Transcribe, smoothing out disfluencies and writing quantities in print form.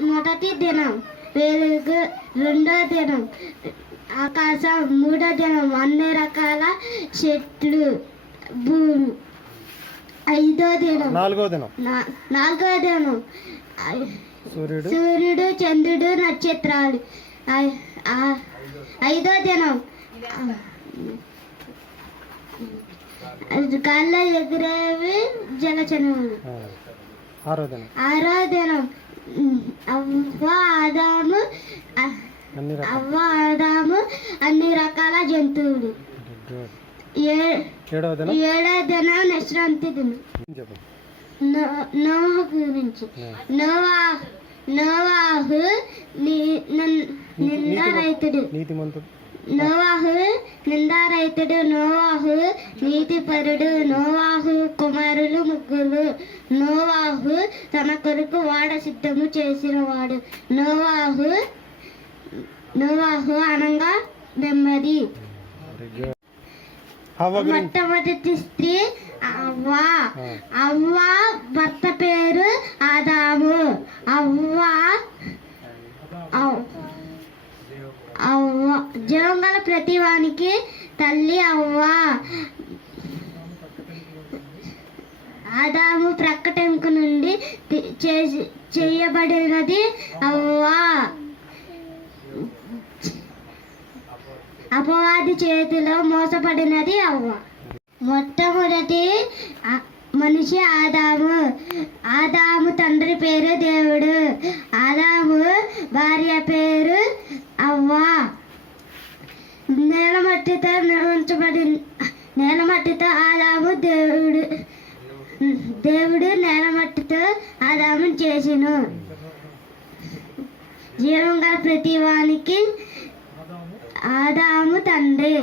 మొదటి దినం, వెలుగు రెండో దినం, ఆకాశం మూడో దినం, అన్ని రకాల చెట్లు, భూమి ఐదో దినం, నాలుగో దినం సూర్యుడు, చంద్రుడు, నక్షత్రాలు ఐదో దినం, గాల్లో ఎగిరేవి జలచరములు ఆరో దినం, అవ్వ ఆదాము అన్ని రకాల జంతువులు ఏడో దినం విశ్రాంతి దినం. నోవహు గురించి, నోవాహు నిందారైతుడు, నోవాహు నీతిపరుడు. నోవాహు కుమారులు ముగ్గురు. నోవాహు తన కొరకు వాడ సిద్ధము చేసినవాడు. నోవాహు అనగా నెమ్మది. మొట్టమొదటి స్త్రీ అవ్వ భర్త పేరు ఆదాము. జీవం గల ప్రతి వానికి తల్లి అవ్వ. ఆదాము ప్రక్కటెంకు నుండి చేయబడినది అవ్వ. అపవాది చేతిలో మోసపడినది అవ్వ. మొట్టమొదటి మనిషి ఆదాము తండ్రి పేరు దేవుడు. ఆదాము భార్య పేరు అవ్వ. నేలమట్టితో ఆదాము దేవుడు నేలమట్టితో ఆదాము చేసిను. జీవం గల ప్రతి వానికి ఆదాము తండ్రి.